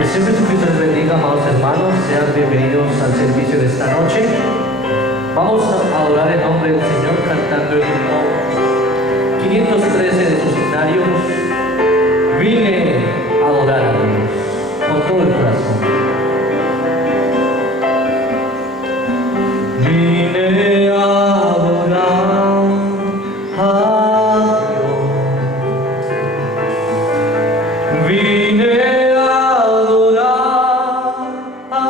El Señor Jesucristo les bendiga. bendiga, amados hermanos. Sean bienvenidos al servicio de esta noche. Vamos a adorar el nombre del Señor cantando el himno 513 de sus himnarios. Vine a adorar a Dios con todo el corazón. Vine a adorar a Dios. Vine a adorar a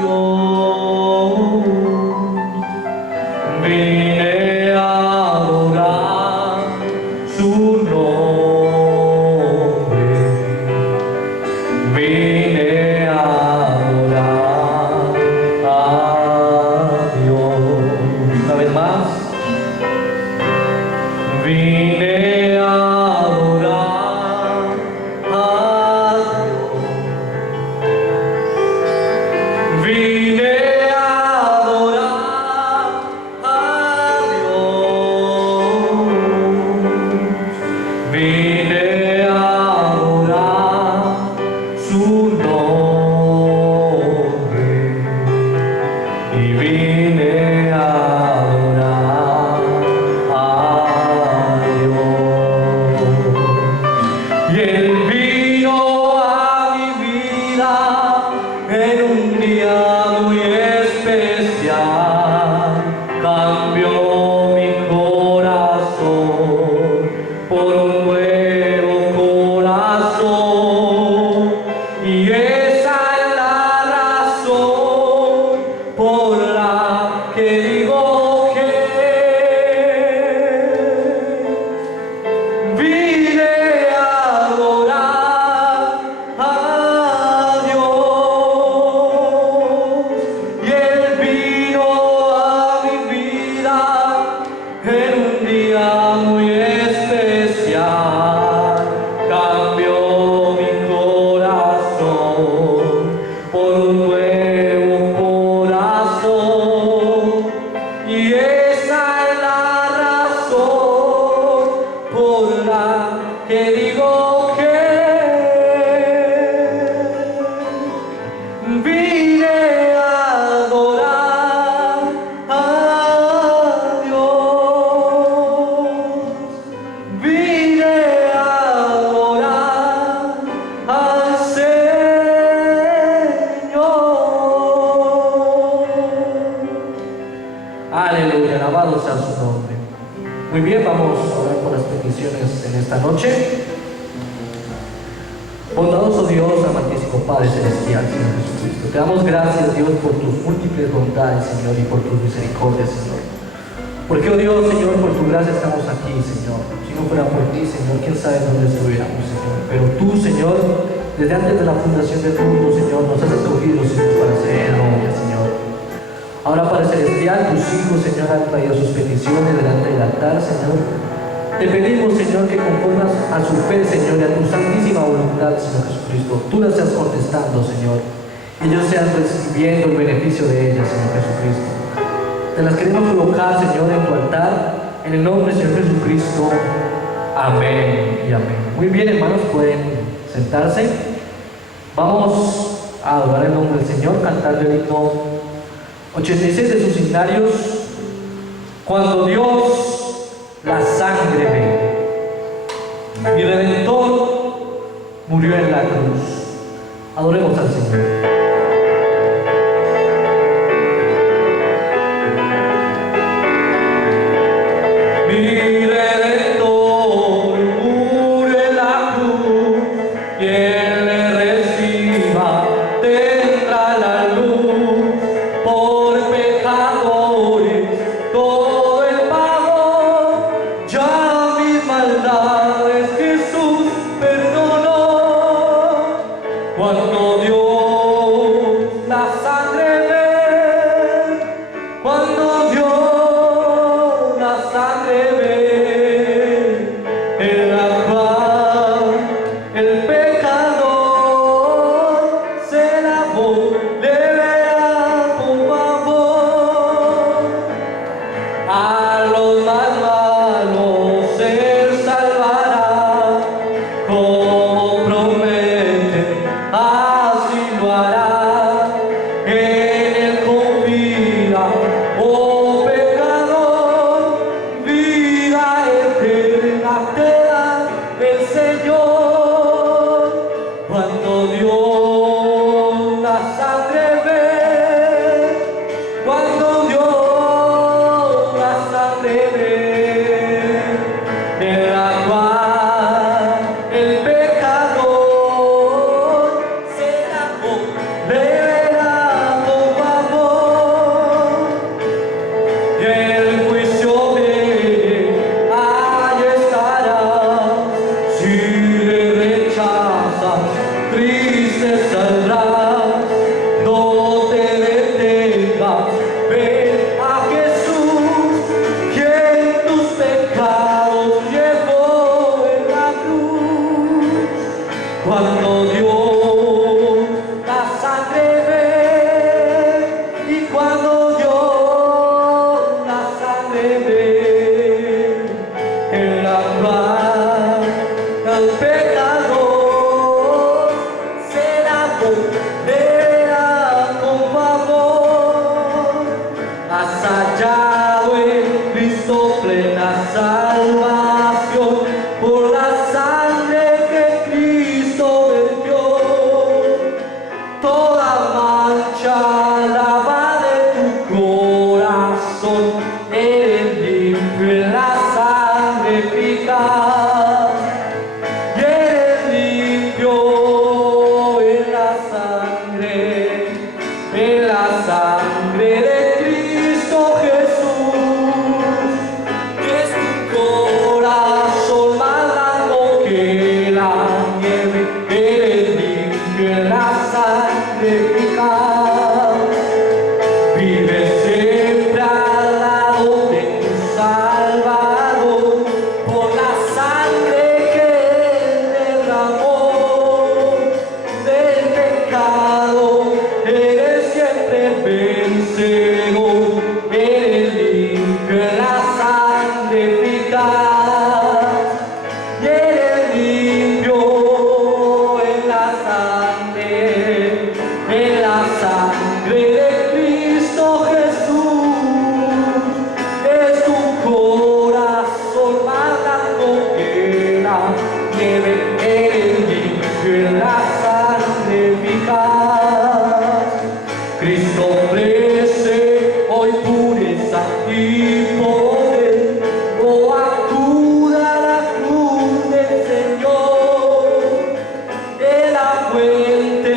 Dios. Vine a adorar su nombre. Vine a adorar a Dios. Una vez más. Vine a adorar a Dios. Vine a adorar a Dios. Vine a adorar su nombre. Y vine a adorar a Dios. Y Él vino a mi vida en un día muy especial. Cambió mi corazón por un nuevo corazón. Y esa es la razón por la que digo que vine a adorar a Dios. Y Él vino a mi vida en un día muy especial. Cambió mi corazón por un nuevo corazón. Y esa es la razón por la que digo que vine a adorar a Dios. Vine a adorar al Señor. Aleluya, alabado sea su nombre. Muy bien, vamos a orar por las peticiones en esta noche. Bondadoso Dios, amantísimo Padre Celestial, Señor Jesucristo, te damos gracias, Dios, por tus múltiples bondades, Señor, y por tus misericordias, Señor. Porque, oh Dios, Señor, por tu gracia estamos aquí, Señor. Si no fuera por ti, Señor, quién sabe dónde estuviéramos, Señor. Pero tú, Señor, desde antes de la fundación del mundo, Señor, nos has escogido, Señor, para ser novia, Señor. Ahora, Padre Celestial, tus hijos, Señor, han traído sus peticiones delante del altar, Señor. Te pedimos, Señor, que conformas a su fe, Señor, y a tu santísima voluntad, Señor Jesucristo, tú las seas contestando, Señor, y ellos sean recibiendo el beneficio de ellas, Señor Jesucristo. Te las queremos colocar, Señor, en tu altar, en el nombre del Señor Jesucristo. Amén y amén. Muy bien, hermanos, pueden sentarse. Vamos a adorar el nombre del Señor, cantando el himno 86 de sus himnarios. Cuando Dios la sangre ve, mi Redentor murió en la cruz. Adoremos al Señor. Mi Redentor murió en la cruz, y Él le reciba tendrá la luz. Por pecadores todo el pago, ya mis maldades Jesús perdonó. Cuando Dios Cuando dio la sangre y cuando dio la sangre en la cual el pecador será condena con favor, has hallado en Cristo plena salvación por la sangre que Cristo vertió. Toda mancha lava de tu corazón, eres limpio en la sangre eficaz, y eres limpio en la sangre de Cristo Jesús, que es tu corazón más blanco que la nieve, eres limpio en la sangre eficaz. Vive siempre al lado de tu Salvador, por la sangre que Él derramó. Del pecado eres siempre vencedor, eres limpio en la sangre eficaz, y eres limpio en la sangre de Cristo Jesús. Es tu corazón más blanco que la nieve, eres limpio en la sangre eficaz. Cristo ofrece hoy pureza y poder, oh acuda a la cruz del Señor. De la fuente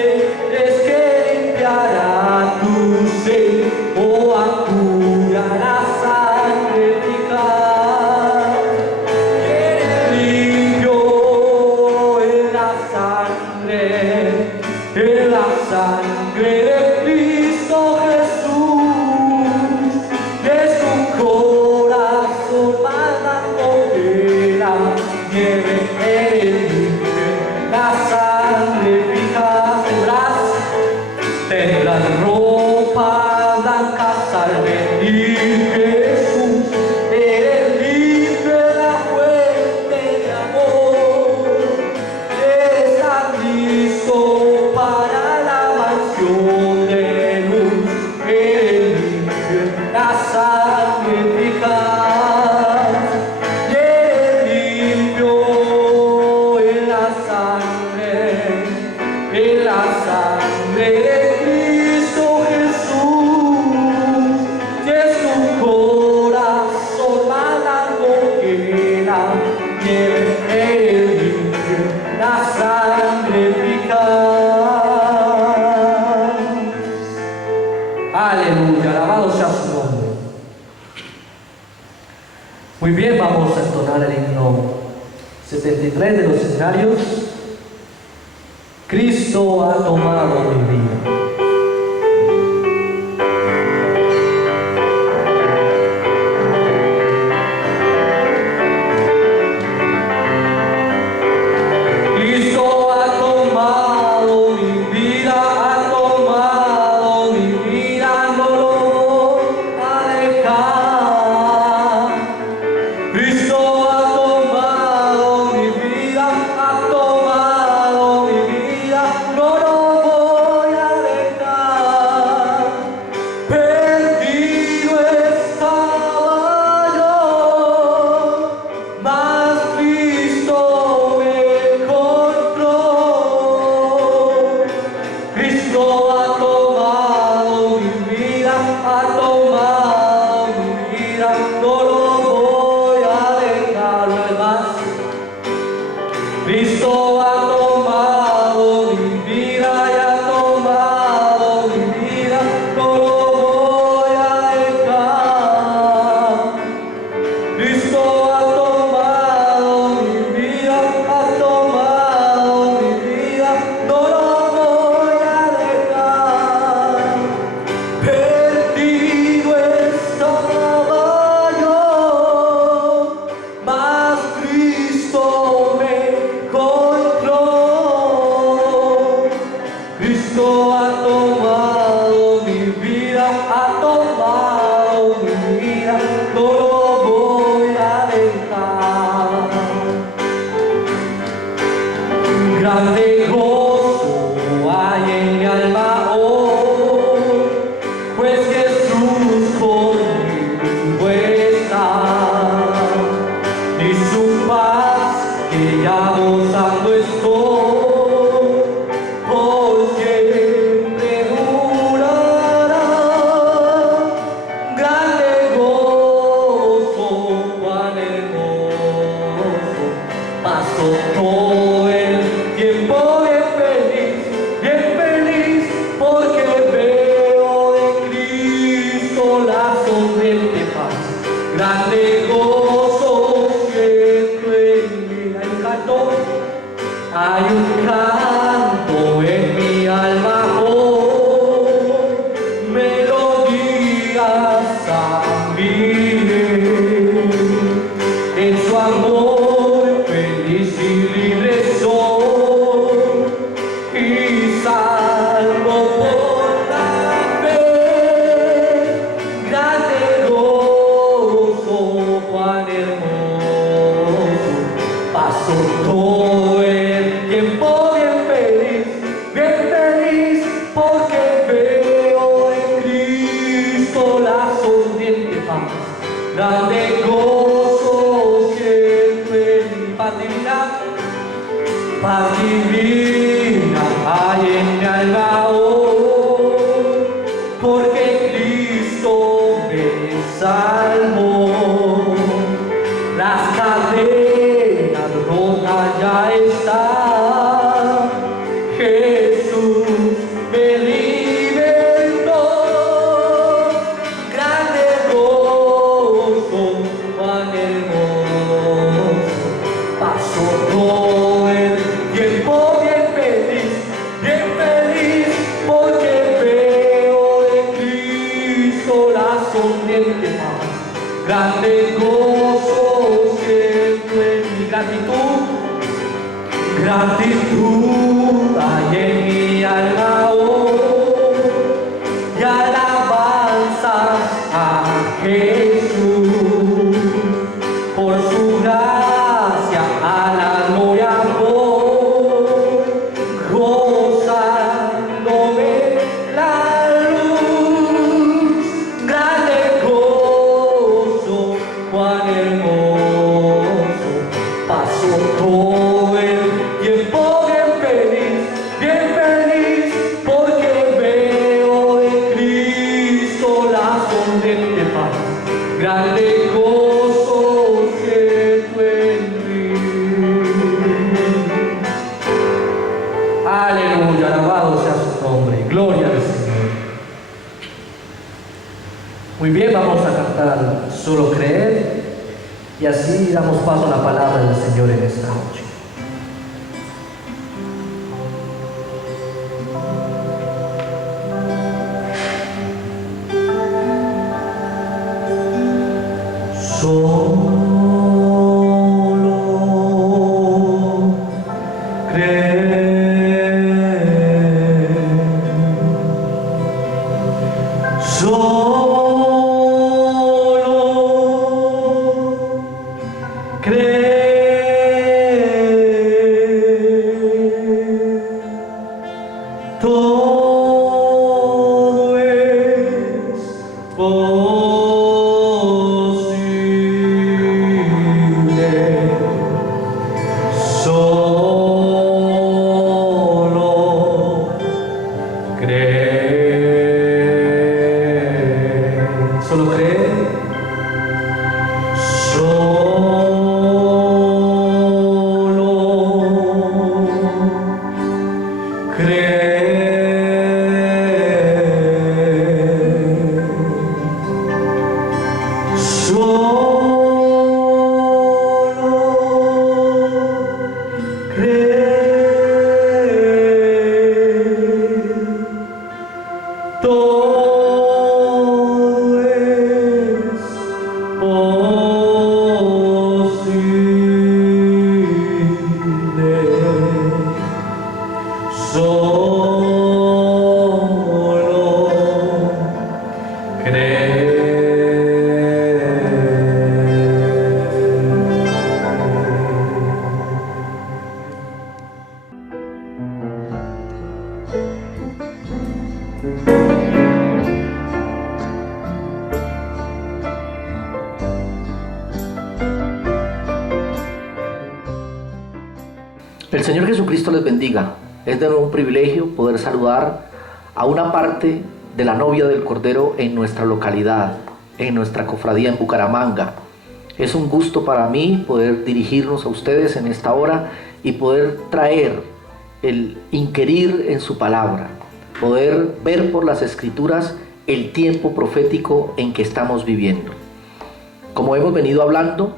es que limpiará tu sed, oh acuda a la sangre eficaz. Eres limpio en la sangre de Cristo Jesús. Es tu corazón más blanco que la nieve, eres limpio en la sangre eficaz. Tendrás ropa blanca al venir Jesús, eres limpio en la fuente de amor. Estás listo para la mansión de luz, eres limpio en la sangre eficaz, y eres limpio en la sangre de Cristo Jesús. Y es tu corazón más blanco que la nieve, eres limpio en la sangre eficaz. Aleluya, alabado sea su nombre. Muy bien, vamos a entonar el himno 73 de los escenarios. Cristo ha tomado mi vida. Cristo ha tomado mi vida, no lo voy a dejar. Cristo ha tomado mi vida, no lo voy a dejar. Perdido estaba yo, mas Cristo me encontró. Cristo ha tomado mi vida, no lo voy a dejar más. Cristo ha tomado mi vida y ha tomado mi vida, no lo voy a dejar. Cristo ha tomado mi vida, no lo voy a dejar. Perdido estaba yo, mas Cristo me encontró. Grande gozo hay en mi alma hoy, pues Jesús conmigo está, y su paz que ya gozando estoy, por siempre durará. Grande gozo, cuán hermoso, paso todo el tiempo bien feliz, porque veo en Cristo la sonriente paz. Grande gozo siento en mí. Hay un canto en mi alma hoy, melodías a vivir. En su amor feliz y libre soy, y salvo por la fe. Grande gozo, cuán hermoso, paso todo el tiempo bien feliz, porque veo en Cristo la sonriente paz. Grande gozo siento en mi paz divina hay en mi alma hoy, porque Cristo me salvó. Las cadenas rotas ya están, Jesús me libertó. Grande gozo, cuán hermoso, paso todo el tiempo bien feliz, porque veo en Cristo la sonriente paz. Grande gozo siento en mi gratitud hay en mi alma hoy, y alabanzas a Jesús, por su gracia a la gloria voy, gozándome la luz. Grande gozo, cuán hermoso, paso todo el tiempo bien feliz, porque veo en Cristo la sonriente paz. Grande gozo siento en mí. Aleluya, alabado sea su nombre, gloria al Señor. Muy bien, vamos a cantar Solo Creer, y así damos paso a la palabra del Señor en esta noche. Solo creer, solo creer, todo es posible. Solo creer, solo creer, solo creer, solo creer, todo es posible. Solo creer. El Señor Jesucristo les bendiga. Es de nuevo un privilegio poder saludar a una parte de la novia del Cordero en nuestra localidad, en nuestra cofradía en Bucaramanga. Es un gusto para mí poder dirigirnos a ustedes en esta hora y poder traer el inquirir en su palabra, poder ver por las Escrituras el tiempo profético en que estamos viviendo. Como hemos venido hablando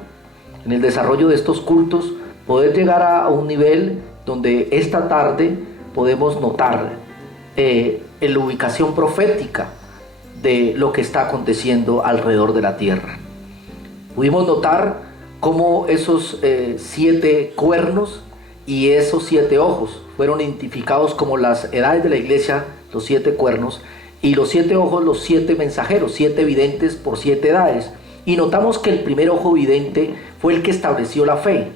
en el desarrollo de estos cultos, poder llegar a un nivel donde esta tarde podemos notar la ubicación profética de lo que está aconteciendo alrededor de la tierra. Pudimos notar cómo esos 7 cuernos y esos 7 ojos fueron identificados como las edades de la iglesia, los 7 cuernos, y los 7 ojos, los 7 mensajeros, 7 videntes por 7 edades. Y notamos que el primer ojo vidente fue el que estableció la fe,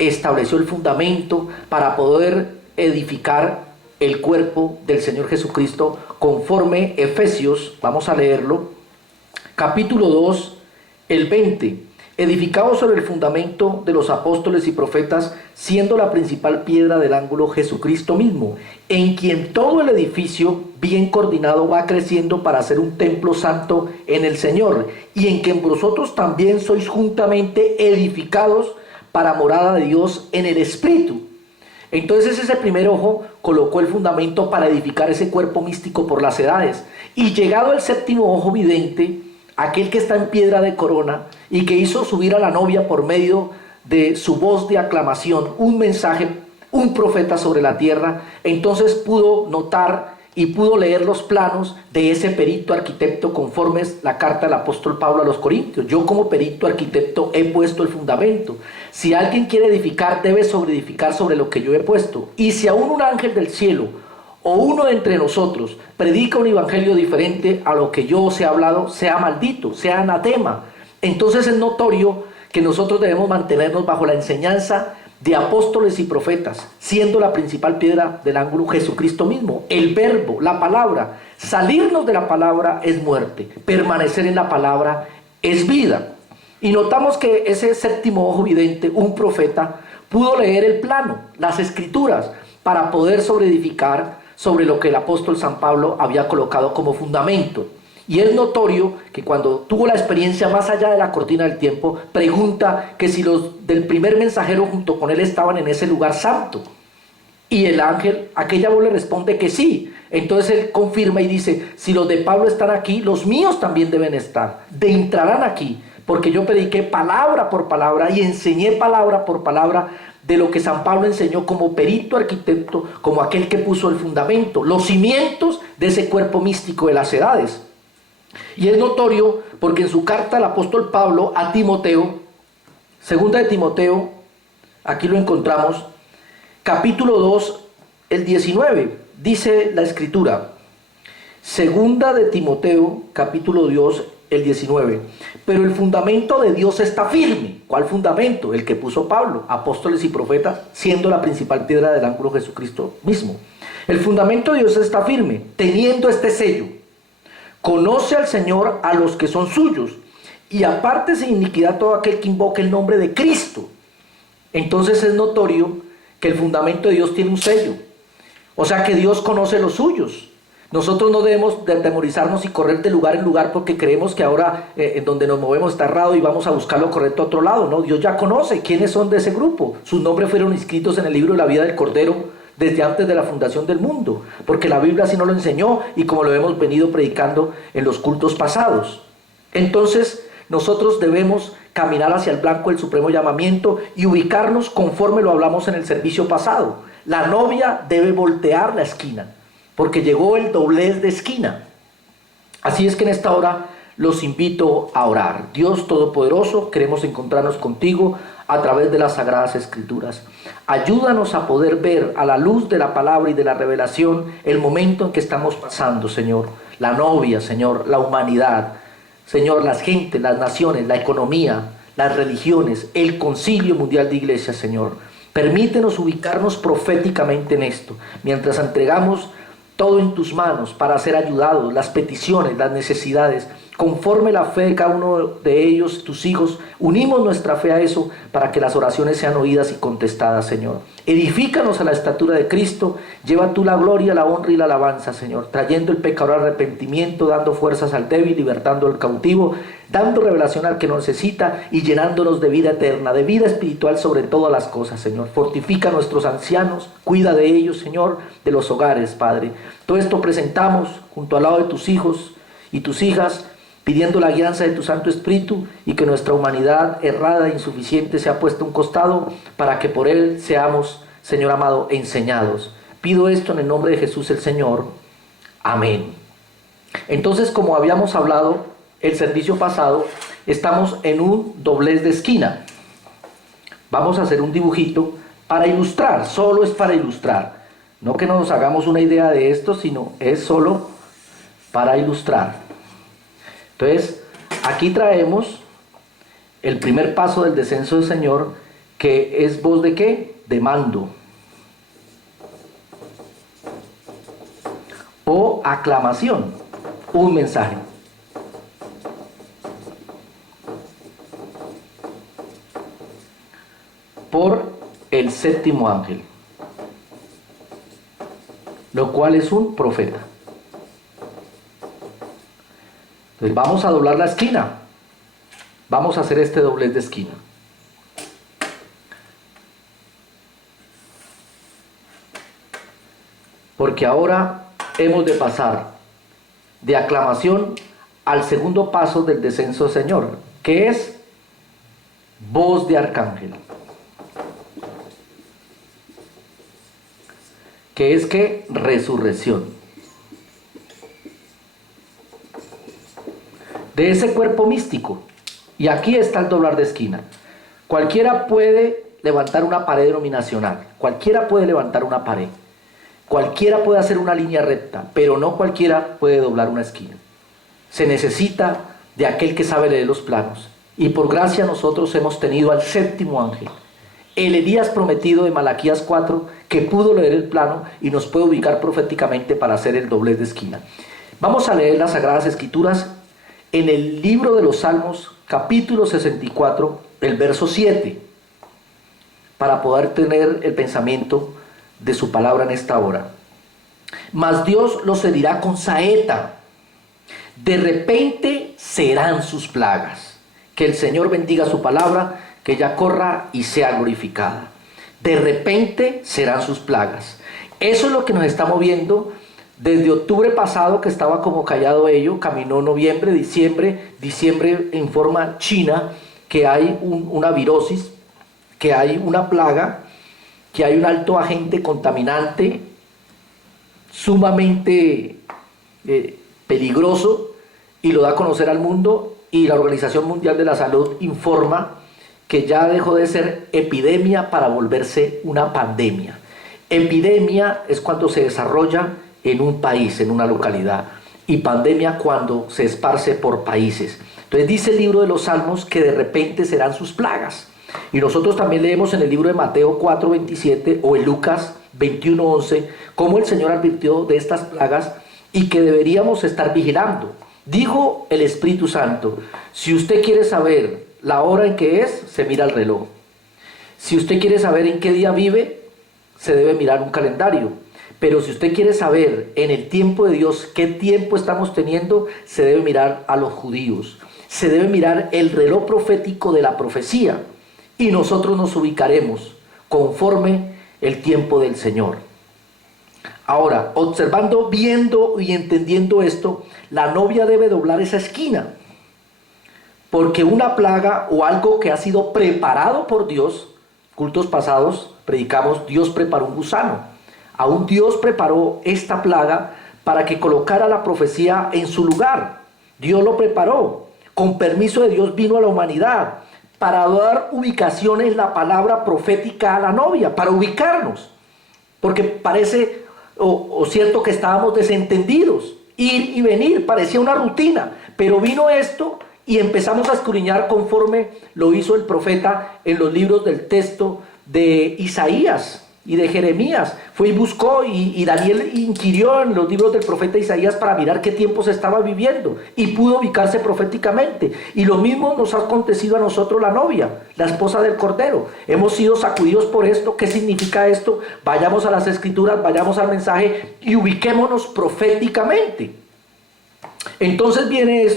estableció el fundamento para poder edificar el cuerpo del Señor Jesucristo conforme Efesios, vamos a leerlo, capítulo 2, el 20, edificado sobre el fundamento de los apóstoles y profetas, siendo la principal piedra del ángulo Jesucristo mismo, en quien todo el edificio bien coordinado va creciendo para ser un templo santo en el Señor, y en quien vosotros también sois juntamente edificados para morada de Dios en el Espíritu. Entonces ese primer ojo colocó el fundamento para edificar ese cuerpo místico por las edades, y llegado el séptimo ojo vidente, aquel que está en piedra de corona y que hizo subir a la novia por medio de su voz de aclamación, un mensaje, un profeta sobre la tierra, entonces pudo notar y pudo leer los planos de ese perito arquitecto conforme la carta del apóstol Pablo a los Corintios. Yo como perito arquitecto he puesto el fundamento. Si alguien quiere edificar, debe sobreedificar sobre lo que yo he puesto. Y si aún un ángel del cielo o uno de entre nosotros predica un evangelio diferente a lo que yo os he hablado, sea maldito, sea anatema. Entonces es notorio que nosotros debemos mantenernos bajo la enseñanza de apóstoles y profetas, siendo la principal piedra del ángulo Jesucristo mismo, el verbo, la palabra. Salirnos de la palabra es muerte, permanecer en la palabra es vida. Y notamos que ese séptimo ojo vidente, un profeta, pudo leer el plano, las escrituras, para poder sobreedificar sobre lo que el apóstol San Pablo había colocado como fundamento. Y es notorio que cuando tuvo la experiencia más allá de la cortina del tiempo, pregunta que si los del primer mensajero junto con él estaban en ese lugar santo. Y el ángel, aquella voz le responde que sí. Entonces él confirma y dice, si los de Pablo están aquí, los míos también deben estar. Entrarán aquí, porque yo prediqué palabra por palabra y enseñé palabra por palabra de lo que San Pablo enseñó como perito arquitecto, como aquel que puso el fundamento, los cimientos de ese cuerpo místico de las edades. Y es notorio porque en su carta el apóstol Pablo a Timoteo, segunda de Timoteo, aquí lo encontramos, capítulo 2, el 19, dice la escritura, segunda de Timoteo, capítulo 2, el 19, pero el fundamento de Dios está firme. ¿Cuál fundamento? El que puso Pablo, apóstoles y profetas, siendo la principal piedra del ángulo Jesucristo mismo. El fundamento de Dios está firme, teniendo este sello. Conoce al Señor a los que son suyos, y aparte sin iniquidad todo aquel que invoque el nombre de Cristo. Entonces es notorio que el fundamento de Dios tiene un sello. O sea que Dios conoce los suyos. Nosotros no debemos de atemorizarnos y correr de lugar en lugar porque creemos que ahora en donde nos movemos está errado y vamos a buscar lo correcto a otro lado. No, Dios ya conoce quiénes son de ese grupo. Sus nombres fueron inscritos en el libro de la vida del Cordero desde antes de la fundación del mundo, porque la Biblia así nos lo enseñó y como lo hemos venido predicando en los cultos pasados. Entonces nosotros debemos caminar hacia el blanco del supremo llamamiento y ubicarnos conforme lo hablamos en el servicio pasado. La novia debe voltear la esquina, porque llegó el doblez de esquina. Así es que en esta hora los invito a orar. Dios Todopoderoso, queremos encontrarnos contigo a través de las Sagradas Escrituras. Ayúdanos a poder ver a la luz de la palabra y de la revelación el momento en que estamos pasando, Señor. La novia, Señor, la humanidad, Señor, las gentes, las naciones, la economía, las religiones, el Concilio Mundial de Iglesias, Señor. Permítenos ubicarnos proféticamente en esto, mientras entregamos todo en tus manos para ser ayudados, las peticiones, las necesidades. conforme la fe de cada uno de ellos, tus hijos. Unimos nuestra fe a eso para que las oraciones sean oídas y contestadas, Señor. Edifícanos a la estatura de Cristo. Lleva tú la gloria, la honra y la alabanza, Señor, trayendo el pecador al arrepentimiento, dando fuerzas al débil, libertando al cautivo, dando revelación al que no necesita y llenándonos de vida eterna, de vida espiritual sobre todas las cosas, Señor. Fortifica a nuestros ancianos, cuida de ellos, Señor, de los hogares, Padre. Todo esto presentamos junto al lado de tus hijos y tus hijas, pidiendo la guianza de tu Santo Espíritu y que nuestra humanidad errada e insuficiente sea puesta a un costado para que por él seamos, Señor amado, enseñados. Pido esto en el nombre de Jesús el Señor. Amén. Entonces, como habíamos hablado el servicio pasado, estamos en un doblez de esquina. Vamos a hacer un dibujito para ilustrar, solo es para ilustrar. No que nos hagamos una idea de esto, sino es solo para ilustrar. Entonces, aquí traemos el primer paso del descenso del Señor, que es voz de ¿qué? De mando. O aclamación, un mensaje. Por el séptimo ángel, lo cual es un profeta. Entonces vamos a doblar la esquina. Vamos a hacer este doblez de esquina. Porque ahora hemos de pasar de aclamación al segundo paso del descenso del Señor, que es voz de arcángel. Que es que resurrección. De ese cuerpo místico. Y aquí está el doblar de esquina. Cualquiera puede levantar una pared denominacional. Cualquiera puede levantar una pared. Cualquiera puede hacer una línea recta, pero no cualquiera puede doblar una esquina. Se necesita de aquel que sabe leer los planos. Y por gracia nosotros hemos tenido al séptimo ángel, el Elías prometido de Malaquías 4, que pudo leer el plano y nos puede ubicar proféticamente para hacer el doblez de esquina. Vamos a leer las Sagradas Escrituras en el libro de los Salmos, capítulo 64, el verso 7, para poder tener el pensamiento de su palabra en esta hora. Mas Dios los herirá con saeta, de repente serán sus plagas. Que el Señor bendiga su palabra, que ella corra y sea glorificada. De repente serán sus plagas. Eso es lo que nos está moviendo desde octubre pasado, que estaba como callado ello. Caminó noviembre, diciembre informa China que hay una virosis, que hay una plaga, que hay un alto agente contaminante sumamente peligroso, y lo da a conocer al mundo, y la Organización Mundial de la Salud informa que ya dejó de ser epidemia para volverse una pandemia. Epidemia es cuando se desarrolla en un país, en una localidad, y pandemia cuando se esparce por países. Entonces dice el libro de los Salmos que de repente serán sus plagas. Y nosotros también leemos en el libro de Mateo 4:27 o en Lucas 21:11 cómo el Señor advirtió de estas plagas y que deberíamos estar vigilando. Dijo el Espíritu Santo: si usted quiere saber la hora en que es, se mira el reloj. Si usted quiere saber en qué día vive, se debe mirar un calendario. Pero si usted quiere saber en el tiempo de Dios qué tiempo estamos teniendo, se debe mirar a los judíos. Se debe mirar el reloj profético de la profecía. Y nosotros nos ubicaremos conforme el tiempo del Señor. Ahora, observando, viendo y entendiendo esto, la novia debe doblar esa esquina. Porque una plaga o algo que ha sido preparado por Dios, cultos pasados predicamos, Dios preparó un gusano. Aún Dios preparó esta plaga para que colocara la profecía en su lugar. Dios lo preparó. Con permiso de Dios vino a la humanidad para dar ubicación en la palabra profética a la novia, para ubicarnos. Porque parece o cierto que estábamos desentendidos. Ir y venir, parecía una rutina. Pero vino esto y empezamos a escudriñar conforme lo hizo el profeta en los libros del texto de Isaías. y de Jeremías. Fue y buscó y Daniel inquirió en los libros del profeta Isaías para mirar qué tiempo se estaba viviendo y pudo ubicarse proféticamente. Y lo mismo nos ha acontecido a nosotros, la novia, la esposa del Cordero. Hemos sido sacudidos por esto. ¿Qué significa esto? Vayamos a las Escrituras, vayamos al mensaje y ubiquémonos proféticamente. Entonces viene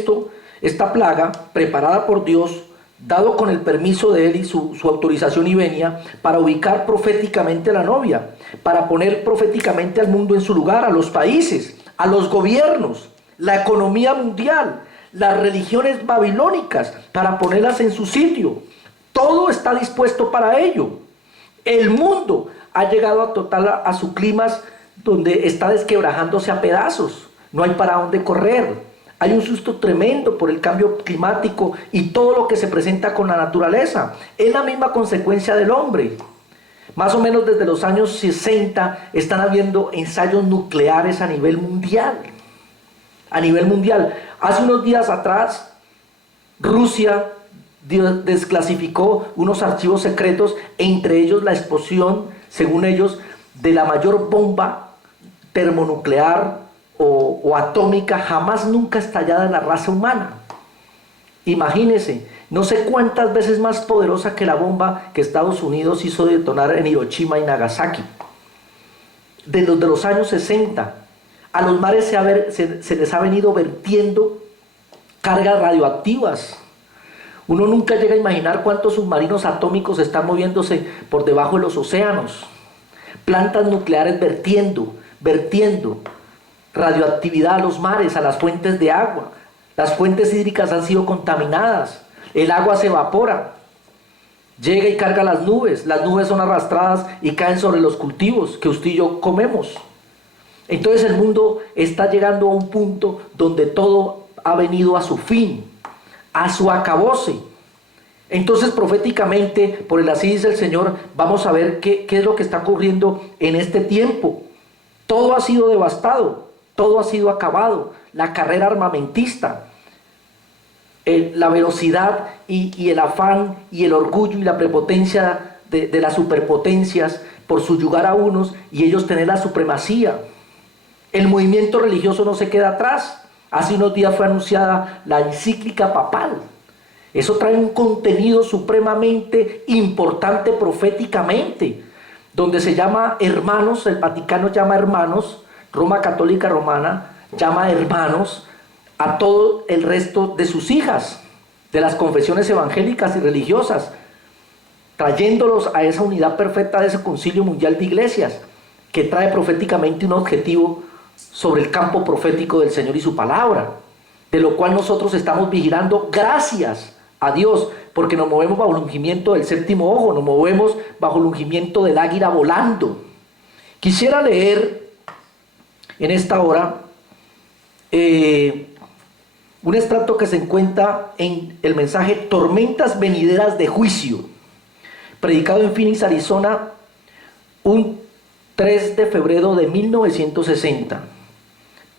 esta plaga preparada por Dios, dado con el permiso de él y su autorización y venia, para ubicar proféticamente a la novia, para poner proféticamente al mundo en su lugar, a los países, a los gobiernos, la economía mundial, las religiones babilónicas, para ponerlas en su sitio. Todo está dispuesto para ello. El mundo ha llegado a su clímax, donde está desquebrajándose a pedazos. No hay para dónde correr. Hay un susto tremendo por el cambio climático y todo lo que se presenta con la naturaleza. Es la misma consecuencia del hombre. Más o menos desde los años 60 están habiendo ensayos nucleares a nivel mundial. A nivel mundial. Hace unos días atrás, Rusia desclasificó unos archivos secretos, entre ellos la explosión, según ellos, de la mayor bomba termonuclear o atómica jamás nunca estallada en la raza humana. Imagínense, no sé cuántas veces más poderosa que la bomba que Estados Unidos hizo detonar en Hiroshima y Nagasaki. De los años 60, a los mares se les ha venido vertiendo cargas radioactivas. Uno nunca llega a imaginar cuántos submarinos atómicos están moviéndose por debajo de los océanos. Plantas nucleares vertiendo radioactividad a los mares, a las fuentes de agua. Las fuentes hídricas han sido contaminadas, el agua se evapora, llega y carga las nubes son arrastradas y caen sobre los cultivos que usted y yo comemos. Entonces el mundo está llegando a un punto donde todo ha venido a su fin, a su acabose. Entonces proféticamente, por el así dice el Señor, vamos a ver qué es lo que está ocurriendo en este tiempo. Todo ha sido devastado. Todo ha sido acabado, la carrera armamentista, la velocidad y el afán y el orgullo y la prepotencia de las superpotencias por subyugar a unos y ellos tener la supremacía. El movimiento religioso no se queda atrás. Hace unos días fue anunciada la encíclica papal. Eso trae un contenido supremamente importante proféticamente, donde se llama hermanos, el Vaticano llama hermanos, Roma Católica Romana llama hermanos a todo el resto de sus hijas, de las confesiones evangélicas y religiosas, trayéndolos a esa unidad perfecta de ese concilio mundial de iglesias, que trae proféticamente un objetivo sobre el campo profético del Señor y su palabra, de lo cual nosotros estamos vigilando gracias a Dios, porque nos movemos bajo el ungimiento del séptimo ojo, nos movemos bajo el ungimiento del águila volando. Quisiera leer en esta hora un extracto que se encuentra en el mensaje Tormentas venideras de juicio, predicado en Phoenix, Arizona, un 3 de febrero de 1960.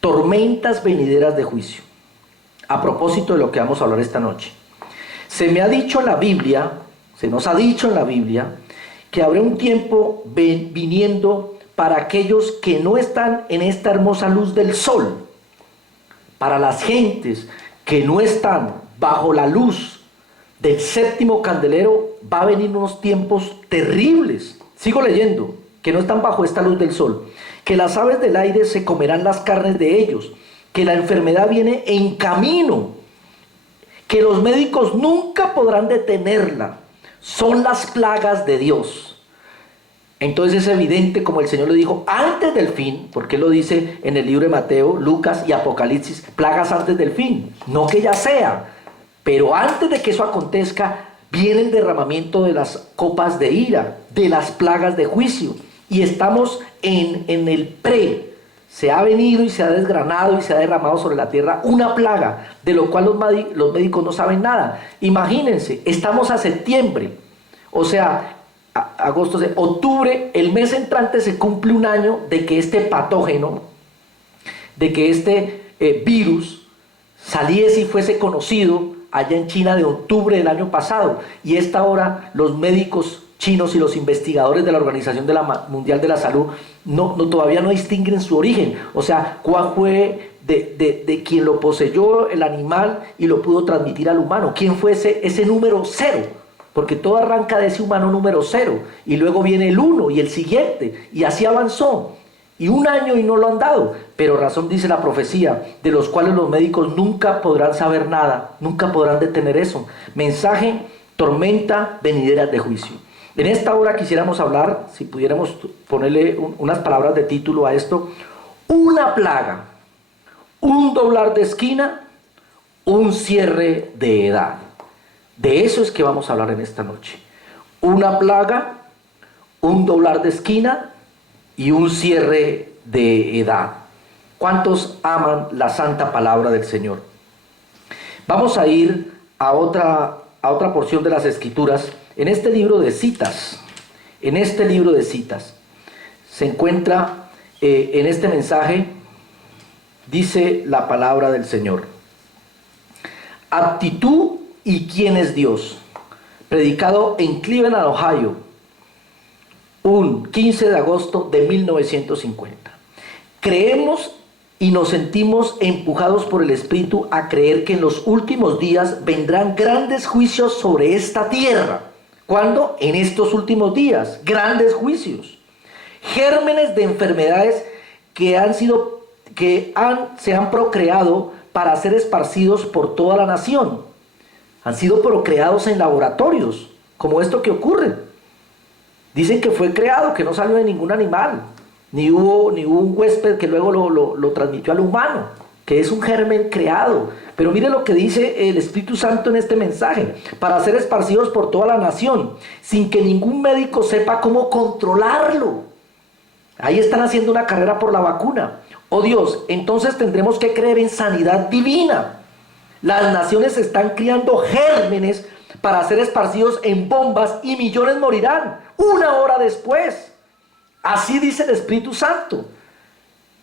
Tormentas venideras de juicio. A propósito de lo que vamos a hablar esta noche. Se me ha dicho en la Biblia, se nos ha dicho en la Biblia, que habrá un tiempo viniendo para aquellos que no están en esta hermosa luz del sol, para las gentes que no están bajo la luz del séptimo candelero, va a venir unos tiempos terribles. Sigo leyendo, que no están bajo esta luz del sol, que las aves del aire se comerán las carnes de ellos, que la enfermedad viene en camino, que los médicos nunca podrán detenerla, son las plagas de Dios. Entonces es evidente, como el Señor le dijo, antes del fin, porque Él lo dice en el libro de Mateo, Lucas y Apocalipsis, plagas antes del fin, no que ya sea, pero antes de que eso acontezca, viene el derramamiento de las copas de ira, de las plagas de juicio, y estamos en el pre. Se ha venido y se ha desgranado y se ha derramado sobre la tierra una plaga, de lo cual los médicos no saben nada. Imagínense, estamos a septiembre, o sea, agosto, octubre, el mes entrante se cumple un año de que este patógeno, de que este virus saliese y fuese conocido allá en China de octubre del año pasado, y esta hora los médicos chinos y los investigadores de la Organización Mundial de la Salud todavía no distinguen su origen. O sea, cuál fue de quien lo poseyó el animal y lo pudo transmitir al humano. ¿Quién fue ese número 0? Porque todo arranca de ese humano número 0. Y luego viene el 1 y el siguiente. Y así avanzó. Y 1 año y no lo han dado. Pero razón dice la profecía, de los cuales los médicos nunca podrán saber nada. Nunca podrán detener eso. Mensaje, tormenta, venideras de juicio. En esta hora quisiéramos hablar, si pudiéramos ponerle unas palabras de título a esto: una plaga, un doblar de esquina, un cierre de edad. De eso es que vamos a hablar en esta noche. Una plaga, un doblar de esquina y un cierre de edad. ¿Cuántos aman la santa palabra del Señor? Vamos a ir a otra porción de las Escrituras. En este libro de citas, se encuentra en este mensaje, dice la palabra del Señor: Aptitud y quién es Dios, predicado en Cleveland, Ohio, un 15 de agosto de 1950. Creemos y nos sentimos empujados por el Espíritu a creer que en los últimos días vendrán grandes juicios sobre esta tierra. ¿Cuándo? En estos últimos días, grandes juicios. Gérmenes de enfermedades se han procreado para ser esparcidos por toda la nación. Han sido procreados en laboratorios, como esto que ocurre. Dicen que fue creado, que no salió de ningún animal, ni hubo un huésped que luego lo transmitió al humano, que es un germen creado. Pero mire lo que dice el Espíritu Santo en este mensaje: para ser esparcidos por toda la nación, sin que ningún médico sepa cómo controlarlo. Ahí están haciendo una carrera por la vacuna. Oh Dios, entonces tendremos que creer en sanidad divina. Las naciones están criando gérmenes para ser esparcidos en bombas y millones morirán 1 hora después. Así dice el Espíritu Santo.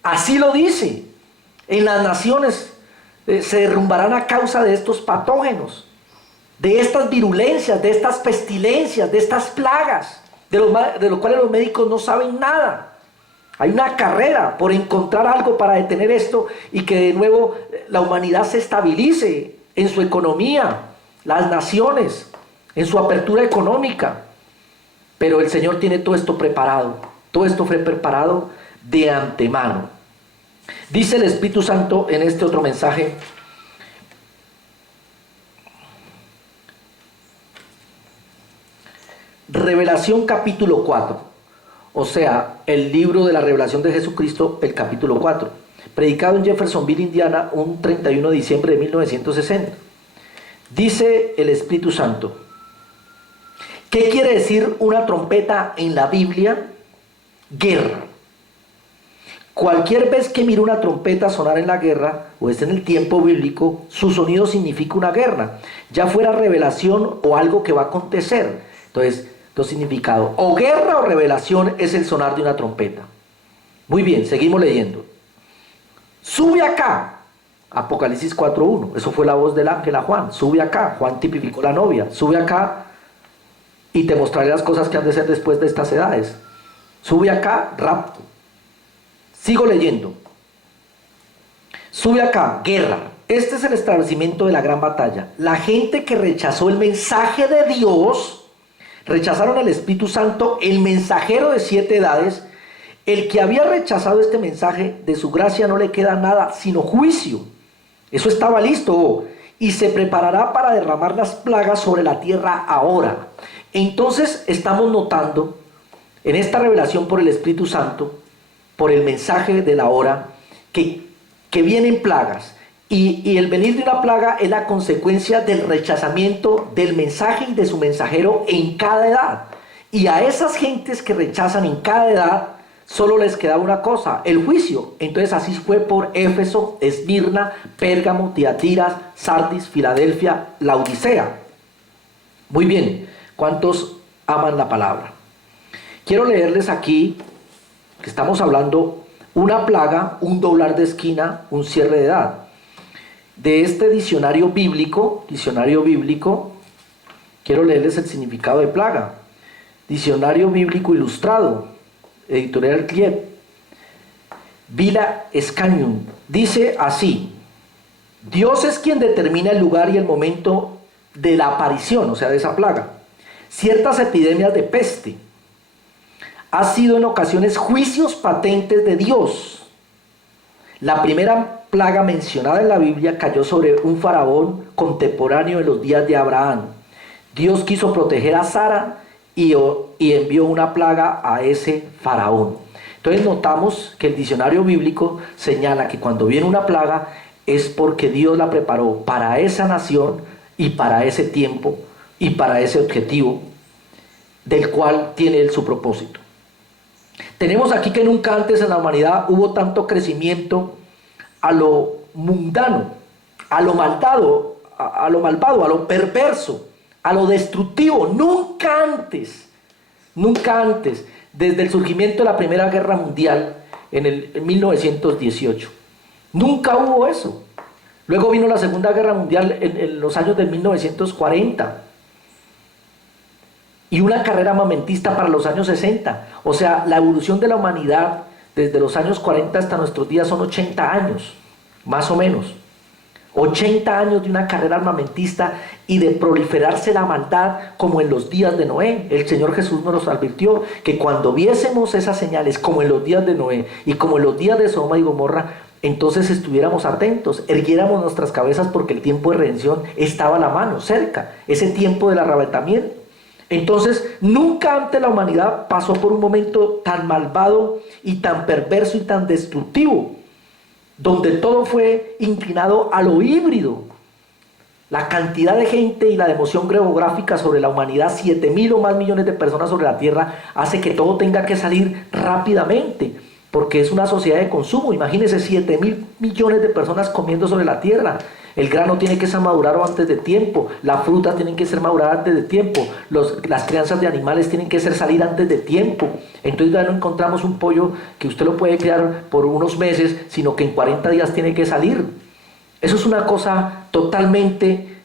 Así lo dice. En las naciones se derrumbarán a causa de estos patógenos, de estas virulencias, de estas pestilencias, de estas plagas, de lo cuales los médicos no saben nada. Hay una carrera por encontrar algo para detener esto y que de nuevo la humanidad se estabilice en su economía, las naciones, en su apertura económica. Pero el Señor tiene todo esto preparado. Todo esto fue preparado de antemano. Dice el Espíritu Santo en este otro mensaje: Revelación capítulo 4. O sea, el libro de la revelación de Jesucristo, el capítulo 4. Predicado en Jeffersonville, Indiana, un 31 de diciembre de 1960. Dice el Espíritu Santo: ¿qué quiere decir una trompeta en la Biblia? Guerra. Cualquier vez que mire una trompeta sonar en la guerra, o es en el tiempo bíblico, su sonido significa una guerra, ya fuera revelación o algo que va a acontecer. Entonces, significado, o guerra o revelación, es el sonar de una trompeta. Muy bien, seguimos leyendo. Sube acá, Apocalipsis 4:1, eso fue la voz del ángel a Juan. Sube acá, Juan tipificó la novia. Sube acá y te mostraré las cosas que han de ser después de estas edades. Sube acá, rapto. Sigo leyendo. Sube acá, guerra. Este es el establecimiento de la gran batalla. La gente que rechazó el mensaje de Dios, rechazaron al Espíritu Santo, el mensajero de 7 edades. El que había rechazado este mensaje, de su gracia no le queda nada sino juicio. Eso estaba listo. Y se preparará para derramar las plagas sobre la tierra ahora. Entonces estamos notando en esta revelación por el Espíritu Santo, por el mensaje de la hora, que vienen plagas. Y el venir de una plaga es la consecuencia del rechazamiento del mensaje y de su mensajero en cada edad. Y a esas gentes que rechazan en cada edad, solo les queda una cosa: el juicio. Entonces así fue por Éfeso, Esmirna, Pérgamo, Tiatira, Sardis, Filadelfia, Laodicea. Muy bien, ¿cuántos aman la palabra? Quiero leerles aquí que estamos hablando una plaga, un doblar de esquina, un cierre de edad. De este diccionario bíblico, quiero leerles el significado de plaga. Diccionario Bíblico Ilustrado, editorial Cliep, Vila Scanium, dice así: Dios es quien determina el lugar y el momento de la aparición, o sea, de esa plaga. Ciertas epidemias de peste ha sido en ocasiones juicios patentes de Dios. La primera plaga mencionada en la Biblia cayó sobre un faraón contemporáneo en los días de Abraham. Dios quiso proteger a Sara y envió una plaga a ese faraón. Entonces notamos que el diccionario bíblico señala que cuando viene una plaga es porque Dios la preparó para esa nación y para ese tiempo y para ese objetivo del cual tiene él su propósito. Tenemos aquí que nunca antes en la humanidad hubo tanto crecimiento a lo mundano, a lo malvado, a lo perverso, a lo destructivo. Nunca antes, desde el surgimiento de la Primera Guerra Mundial en 1918. Nunca hubo eso. Luego vino la Segunda Guerra Mundial en los años de 1940. Y una carrera armamentista para los años 60. O sea, la evolución de la humanidad desde los años 40 hasta nuestros días son 80 años, más o menos. 80 años de una carrera armamentista y de proliferarse la maldad como en los días de Noé. El Señor Jesús nos advirtió que cuando viésemos esas señales como en los días de Noé y como en los días de Sodoma y Gomorra, entonces estuviéramos atentos, erguiéramos nuestras cabezas porque el tiempo de redención estaba a la mano, cerca, ese tiempo del arrebatamiento. Entonces, nunca antes la humanidad pasó por un momento tan malvado y tan perverso y tan destructivo, donde todo fue inclinado a lo híbrido. La cantidad de gente y la emoción geográfica sobre la humanidad, 7.000 o más millones de personas sobre la tierra, hace que todo tenga que salir rápidamente, porque es una sociedad de consumo. Imagínense 7.000 millones de personas comiendo sobre la tierra. El grano tiene que ser madurado antes de tiempo, las frutas tienen que ser maduradas antes de tiempo, las crianzas de animales tienen que salir antes de tiempo. Entonces ya no encontramos un pollo que usted lo puede criar por unos meses, sino que en 40 días tiene que salir. Eso es una cosa totalmente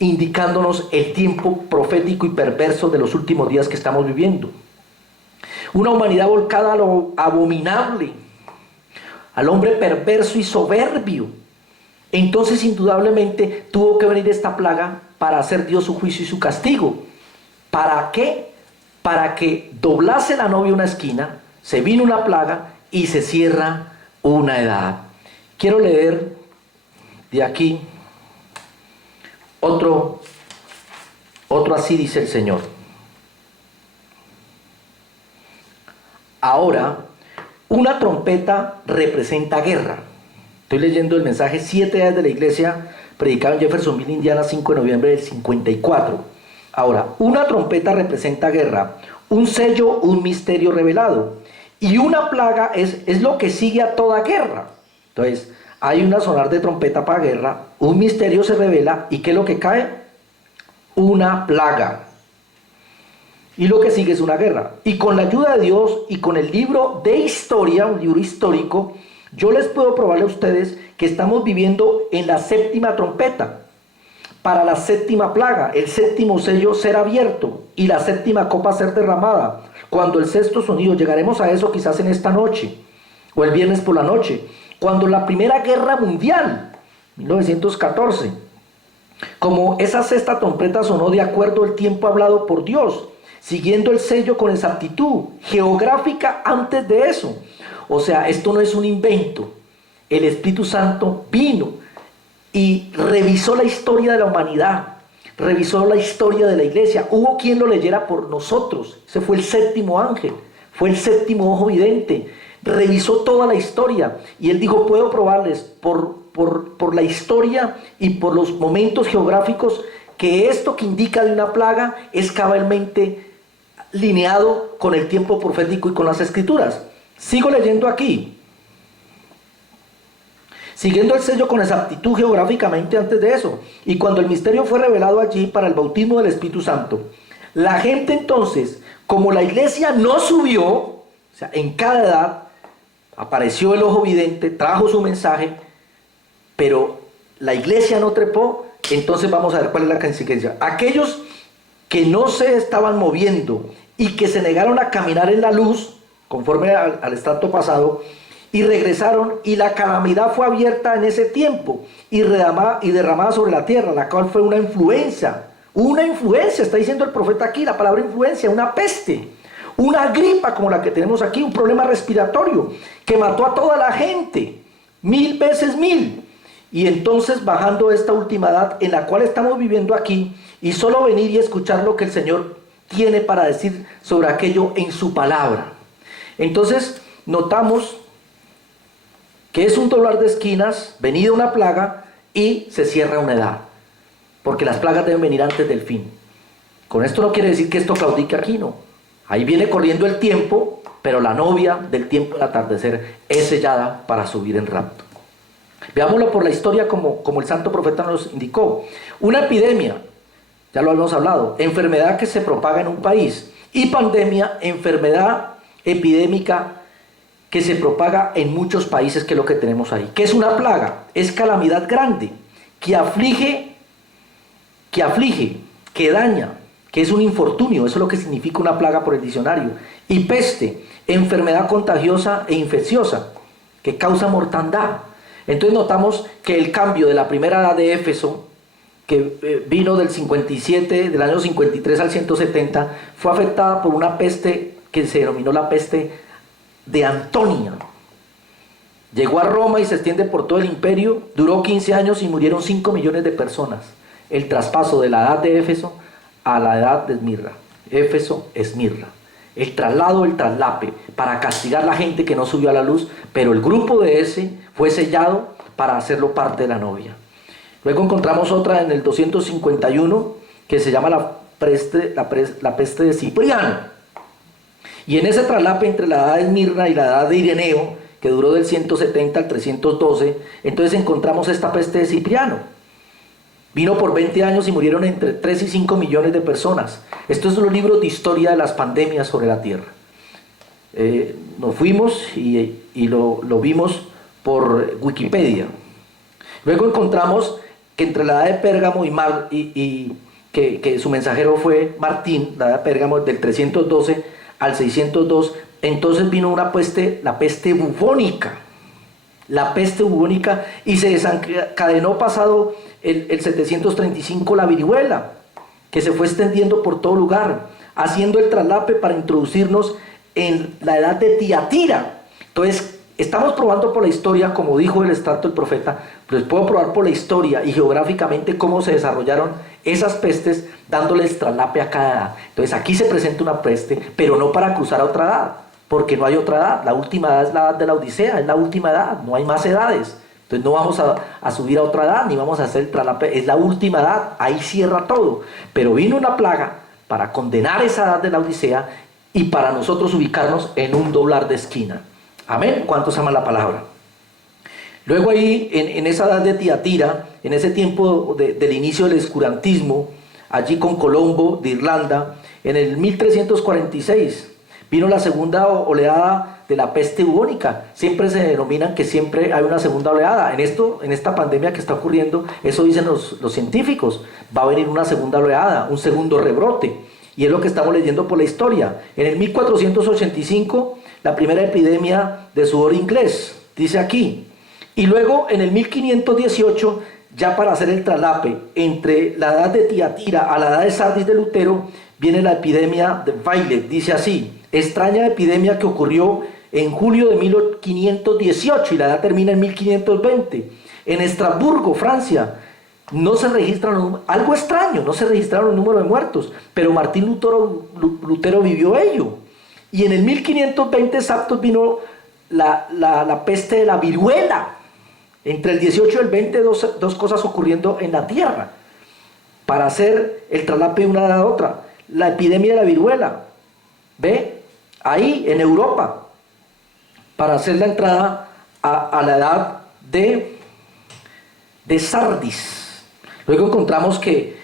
indicándonos el tiempo profético y perverso de los últimos días que estamos viviendo. Una humanidad volcada a lo abominable, al hombre perverso y soberbio. Entonces indudablemente tuvo que venir esta plaga para hacer Dios su juicio y su castigo. ¿Para qué? Para que doblase la novia una esquina, se vino una plaga y se cierra una edad. Quiero leer de aquí otro así dice el Señor. Ahora, una trompeta representa guerra. Estoy leyendo el mensaje 7 días de la iglesia, predicado en Jeffersonville, Indiana, 5 de noviembre del 54. Ahora, una trompeta representa guerra, un sello, un misterio revelado. Y una plaga es lo que sigue a toda guerra. Entonces, hay una sonar de trompeta para guerra, un misterio se revela, ¿y qué es lo que cae? Una plaga. Y lo que sigue es una guerra. Y con la ayuda de Dios y con el libro de historia, un libro histórico, yo les puedo probarle a ustedes que estamos viviendo en la séptima trompeta, para la séptima plaga, el séptimo sello ser abierto y la séptima copa ser derramada. Cuando el sexto sonido, llegaremos a eso quizás en esta noche, o el viernes por la noche, cuando la primera guerra mundial, 1914, como esa sexta trompeta sonó de acuerdo al tiempo hablado por Dios, siguiendo el sello con exactitud geográfica antes de eso. O sea, esto no es un invento. El Espíritu Santo vino y revisó la historia de la humanidad, revisó la historia de la iglesia. Hubo quien lo leyera por nosotros. Ese fue el séptimo ángel, fue el séptimo ojo vidente. Revisó toda la historia y él dijo, puedo probarles por la historia y por los momentos geográficos que esto que indica de una plaga es cabalmente lineado con el tiempo profético y con las escrituras. Sigo leyendo aquí. Siguiendo el sello con exactitud geográficamente antes de eso. Y cuando el misterio fue revelado allí para el bautismo del Espíritu Santo, la gente entonces, como la iglesia no subió, o sea, en cada edad, apareció el ojo vidente, trajo su mensaje, pero la iglesia no trepó, entonces vamos a ver cuál es la consecuencia. Aquellos que no se estaban moviendo y que se negaron a caminar en la luz, conforme al estrato pasado, y regresaron, y la calamidad fue abierta en ese tiempo y derramada sobre la tierra, la cual fue una influencia, está diciendo el profeta aquí, la palabra influencia, una peste, una gripa como la que tenemos aquí, un problema respiratorio que mató a toda la gente, 1000 veces 1000. Y entonces, bajando esta última edad en la cual estamos viviendo aquí, y solo venir y escuchar lo que el Señor tiene para decir sobre aquello en su palabra. Entonces notamos que es un doblar de esquinas, venida una plaga y se cierra una edad, porque las plagas deben venir antes del fin. Con esto no quiere decir que esto claudique aquí, no. Ahí viene corriendo el tiempo, pero la novia del tiempo del atardecer es sellada para subir en rapto. Veámoslo por la historia como el santo profeta nos indicó. Una epidemia, ya lo habíamos hablado, enfermedad que se propaga en un país, y pandemia, enfermedad epidémica que se propaga en muchos países, que es lo que tenemos ahí. ¿Qué es una plaga? Es calamidad grande, que aflige, que daña, que es un infortunio, eso es lo que significa una plaga por el diccionario. Y peste, enfermedad contagiosa e infecciosa, que causa mortandad. Entonces notamos que el cambio de la primera edad de Éfeso, que vino del 57, del año 53 al 170, fue afectada por una peste que se denominó la peste de Antonia. Llegó a Roma y se extiende por todo el imperio, duró 15 años y murieron 5 millones de personas. El traspaso de la edad de Éfeso a la edad de Esmirna. Éfeso, Esmirna. El traslado, el traslape, para castigar a la gente que no subió a la luz, pero el grupo de ese fue sellado para hacerlo parte de la novia. Luego encontramos otra en el 251 que se llama la peste de Cipriano. Y en ese traslape entre la edad de Esmirna y la edad de Ireneo, que duró del 170 al 312, entonces encontramos esta peste de Cipriano. Vino por 20 años y murieron entre 3 y 5 millones de personas. Estos son los libros de historia de las pandemias sobre la tierra. Nos fuimos y lo vimos por Wikipedia. Luego encontramos que entre la edad de Pérgamo que su mensajero fue Martín, la edad de Pérgamo del 312 al 602, entonces vino una peste, la peste bubónica. La peste bubónica, y se desencadenó pasado el 735 la viruela, que se fue extendiendo por todo lugar, haciendo el traslape para introducirnos en la edad de Tiatira. Entonces, estamos probando por la historia, como dijo el extracto del profeta, pues puedo probar por la historia y geográficamente cómo se desarrollaron esas pestes, dándoles traslape a cada edad. Entonces, aquí se presenta una peste, pero no para cruzar a otra edad, porque no hay otra edad. La última edad es la edad de la Odisea, es la última edad, no hay más edades. Entonces no vamos a subir a otra edad, ni vamos a hacer el traslape, es la última edad, ahí cierra todo. Pero vino una plaga para condenar esa edad de la Odisea y para nosotros ubicarnos en un doblar de esquina. Amén. ¿Cuántos aman la palabra? Luego ahí, en esa edad de Tiatira, en ese tiempo del inicio del oscurantismo, allí con Colombo de Irlanda, en el 1346, vino la segunda oleada de la peste bubónica. Siempre se denominan que siempre hay una segunda oleada. En esta pandemia que está ocurriendo, eso dicen los científicos, va a venir una segunda oleada, un segundo rebrote. Y es lo que estamos leyendo por la historia. En el 1485, la primera epidemia de sudor inglés, dice aquí. Y luego en el 1518, ya para hacer el traslape entre la edad de Tiatira a la edad de Sardis de Lutero, viene la epidemia de Violet, dice así: extraña epidemia que ocurrió en julio de 1518 y la edad termina en 1520. En Estrasburgo, Francia, no se registraron, algo extraño, no se registraron el número de muertos, pero Martín Lutero vivió ello. Y en el 1520 exactos vino la peste de la viruela. Entre el 18 y el 20, dos cosas ocurriendo en la tierra para hacer el traslape de una edad a otra. La epidemia de la viruela, ¿ve? Ahí en Europa, para hacer la entrada a la edad de Sardis. Luego encontramos que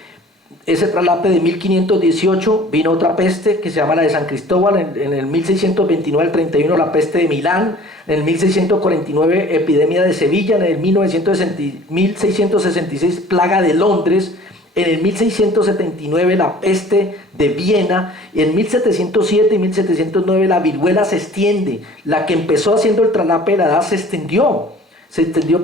ese traslape de 1518 vino otra peste que se llama la de San Cristóbal, en el 1629 al 31 la peste de Milán, en el 1649 epidemia de Sevilla, en el 1666 plaga de Londres, en el 1679 la peste de Viena, y en 1707 y 1709 la viruela se extiende. La que empezó haciendo el traslape de la edad se extendió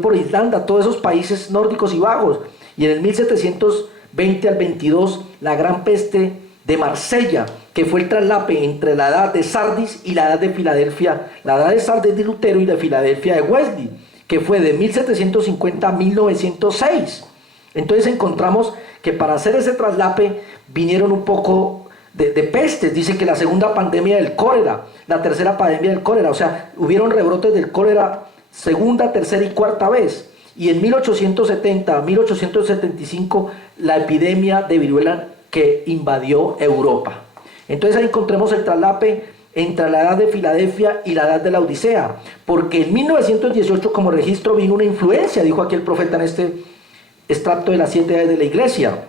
por Irlanda, todos esos países nórdicos y bajos, y en el 1720 al 22 la gran peste de Marsella, que fue el traslape entre la edad de Sardis y la edad de Filadelfia, la edad de Sardis de Lutero y de Filadelfia de Wesley, que fue de 1750 a 1906. Entonces encontramos que para hacer ese traslape vinieron un poco de pestes. Dice que la segunda pandemia del cólera, la tercera pandemia del cólera, o sea, hubieron rebrotes del cólera segunda, tercera y cuarta vez. Y en 1870 a 1875 la epidemia de viruela que invadió Europa. Entonces ahí encontremos el traslape entre la edad de Filadelfia y la edad de la Odisea, porque en 1918 como registro vino una influencia, dijo aquí el profeta en este extracto de las 7 edades de la iglesia,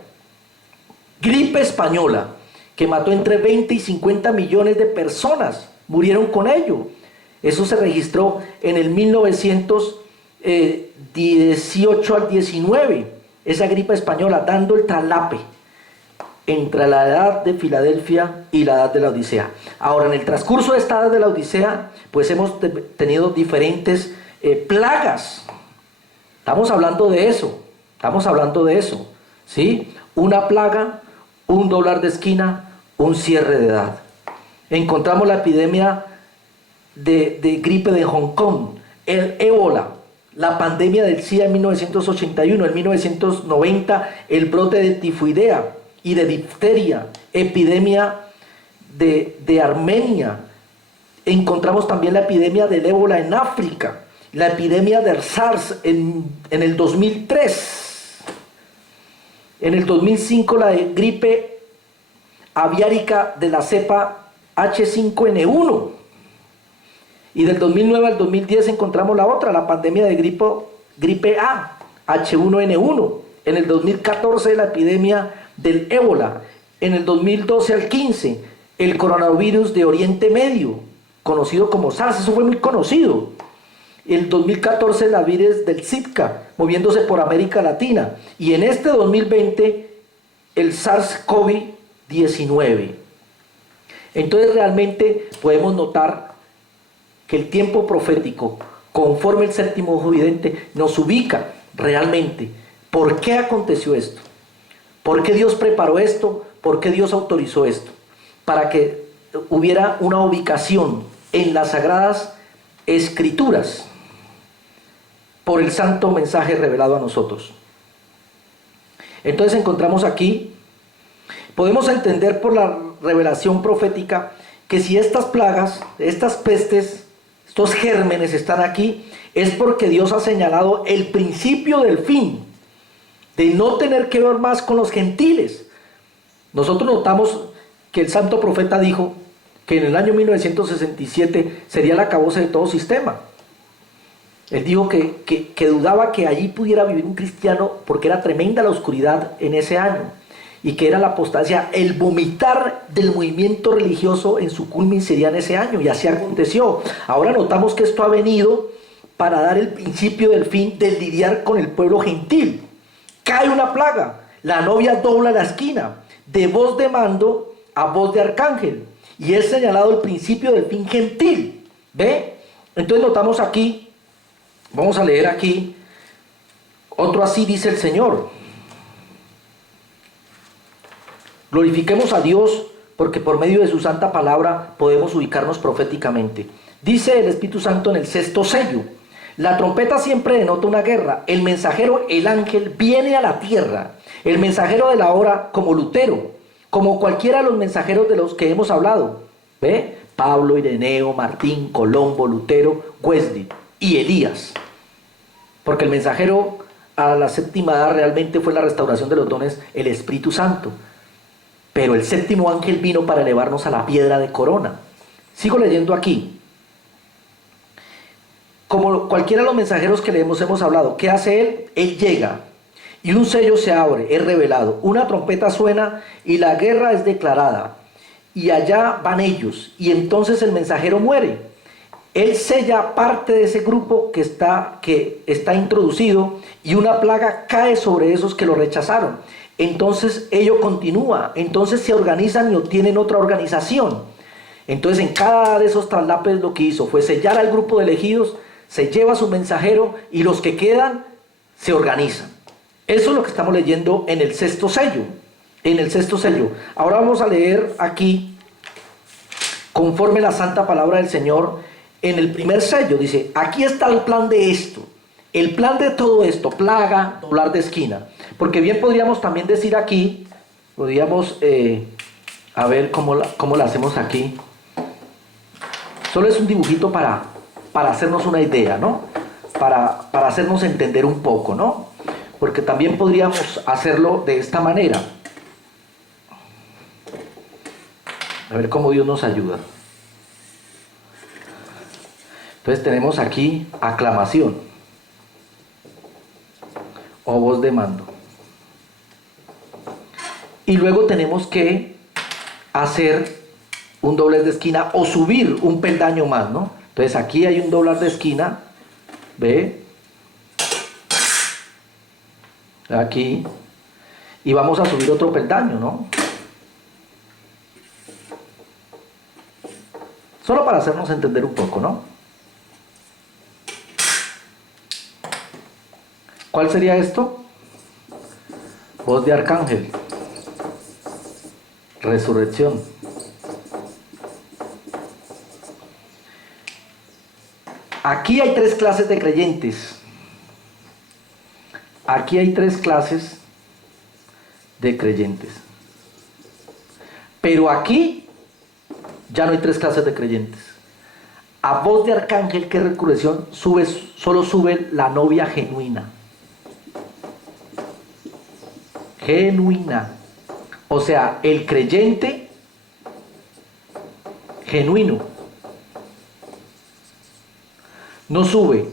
gripe española, que mató entre 20 y 50 millones de personas, murieron con ello. Eso se registró en el 1918 al 19, esa gripe española, dando el traslape entre la edad de Filadelfia y la edad de la Odisea. Ahora, en el transcurso de esta edad de la Odisea, pues hemos tenido diferentes plagas. Estamos hablando de eso, ¿sí? Una plaga, un doblar de esquina, un cierre de edad. Encontramos la epidemia de gripe de Hong Kong, el ébola, la pandemia del SIDA en 1981, en 1990 el brote de tifoidea y de difteria, epidemia de Armenia. Encontramos también la epidemia del ébola en África, la epidemia del SARS en el 2003. En el 2005 la de gripe aviárica de la cepa H5N1. Y del 2009 al 2010 encontramos la otra, la pandemia de gripe A, H1N1. En el 2014 la epidemia del ébola. En el 2012 al 15 el coronavirus de Oriente Medio, conocido como SARS, eso fue muy conocido. El 2014 la virus del Zika, moviéndose por América Latina. Y en este 2020 el SARS-CoV-19. Entonces realmente podemos notar que el tiempo profético, conforme el séptimo ojo vidente, nos ubica realmente. ¿Por qué aconteció esto? ¿Por qué Dios preparó esto? ¿Por qué Dios autorizó esto? Para que hubiera una ubicación en las sagradas escrituras por el santo mensaje revelado a nosotros. Entonces encontramos aquí, podemos entender por la revelación profética que si estas plagas, estas pestes, estos gérmenes están aquí, es porque Dios ha señalado el principio del fin, de no tener que ver más con los gentiles. Nosotros notamos que el santo profeta dijo que en el año 1967 sería el acabose de todo sistema. Él dijo que dudaba que allí pudiera vivir un cristiano porque era tremenda la oscuridad en ese año y que era la apostasía, el vomitar del movimiento religioso en su culmin sería en ese año, y así aconteció. Ahora notamos que esto ha venido para dar el principio del fin de lidiar con el pueblo gentil. Cae una plaga, la novia dobla la esquina, de voz de mando a voz de arcángel, y es señalado el principio del fin gentil. ¿Ve? Entonces notamos aquí, vamos a leer aquí, otro así dice el Señor. Glorifiquemos a Dios porque por medio de su santa palabra podemos ubicarnos proféticamente. Dice el Espíritu Santo en el sexto sello: la trompeta siempre denota una guerra. El mensajero, el ángel, viene a la tierra. El mensajero de la hora como Lutero, como cualquiera de los mensajeros de los que hemos hablado. ¿Ve? Pablo, Ireneo, Martín, Colombo, Lutero, Wesley y Elías. Porque el mensajero a la séptima edad realmente fue la restauración de los dones, el Espíritu Santo. Pero el séptimo ángel vino para elevarnos a la piedra de corona. Sigo leyendo aquí. Como cualquiera de los mensajeros que le hemos hablado, ¿qué hace él? Él llega y un sello se abre, es revelado. Una trompeta suena y la guerra es declarada. Y allá van ellos, y entonces el mensajero muere. Él sella parte de ese grupo que está introducido y una plaga cae sobre esos que lo rechazaron. Entonces ello continúa, entonces se organizan y obtienen otra organización. Entonces en cada de esos traslapes lo que hizo fue sellar al grupo de elegidos, se lleva a su mensajero y los que quedan se organizan. Eso es lo que estamos leyendo en el sexto sello. En el sexto sello. Ahora vamos a leer aquí, conforme la santa palabra del Señor. En el primer sello dice, aquí está el plan de esto, el plan de todo esto, plaga, doblar de esquina. Porque bien podríamos también decir aquí, podríamos, a ver cómo la hacemos aquí. Solo es un dibujito para hacernos una idea, ¿no? Para hacernos entender un poco, ¿no? Porque también podríamos hacerlo de esta manera. A ver cómo Dios nos ayuda. Entonces tenemos aquí aclamación o voz de mando. Y luego tenemos que hacer un doblez de esquina o subir un peldaño más, ¿no? Entonces aquí hay un doblar de esquina, ¿ve? Aquí. Y vamos a subir otro peldaño, ¿no? Solo para hacernos entender un poco, ¿no? ¿Cuál sería esto? Voz de arcángel. Resurrección. Aquí hay tres clases de creyentes. Aquí hay tres clases de creyentes. Pero aquí ya no hay tres clases de creyentes. A voz de arcángel, que es resurrección, solo sube la novia genuina. Genuina. O sea, el creyente genuino. No sube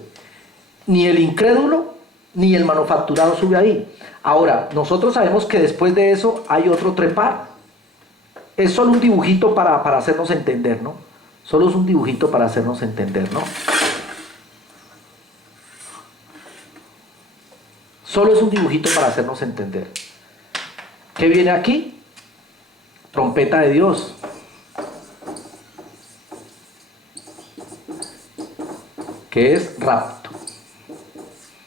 ni el incrédulo ni el manufacturado sube ahí. Ahora, nosotros sabemos que después de eso hay otro trepar. Es solo un dibujito para hacernos entender, ¿no? Solo es un dibujito para hacernos entender, ¿no? Solo es un dibujito para hacernos entender. ¿Qué viene aquí? Trompeta de Dios. Que es rapto.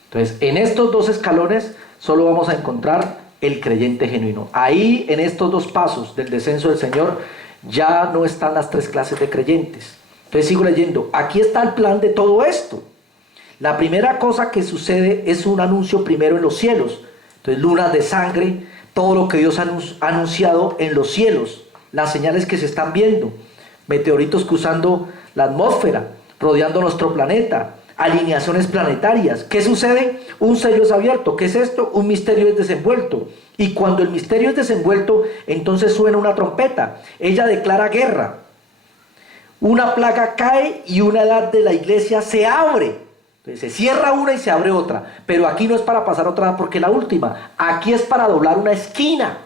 Entonces, en estos dos escalones solo vamos a encontrar el creyente genuino. Ahí, en estos dos pasos del descenso del Señor, ya no están las tres clases de creyentes. Entonces sigo leyendo. Aquí está el plan de todo esto. La primera cosa que sucede es un anuncio primero en los cielos. Entonces, lunas de sangre, todo lo que Dios ha anunciado en los cielos, las señales que se están viendo, meteoritos cruzando la atmósfera, rodeando nuestro planeta, alineaciones planetarias. ¿Qué sucede? Un sello es abierto. ¿Qué es esto? Un misterio es desenvuelto. Y cuando el misterio es desenvuelto, entonces suena una trompeta. Ella declara guerra. Una plaga cae y una edad de la iglesia se abre. Entonces se cierra una y se abre otra. Pero aquí no es para pasar otra porque la última. Aquí es para doblar una esquina.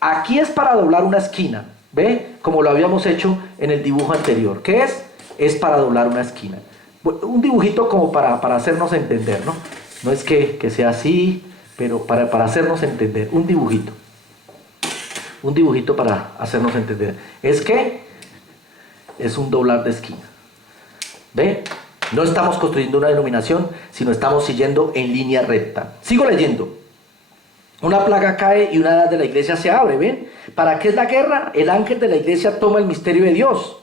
Aquí es para doblar una esquina. ¿Ve? Como lo habíamos hecho en el dibujo anterior. ¿Qué es? Es para doblar una esquina. Un dibujito como para hacernos entender, ¿no? No es que sea así, pero para hacernos entender. Un dibujito. Un dibujito para hacernos entender. Es que es un doblar de esquina. ¿Ve? No estamos construyendo una denominación, sino estamos siguiendo en línea recta. Sigo leyendo. Una plaga cae y una edad de la iglesia se abre, ¿ven? ¿Para qué es la guerra? El ángel de la iglesia toma el misterio de Dios.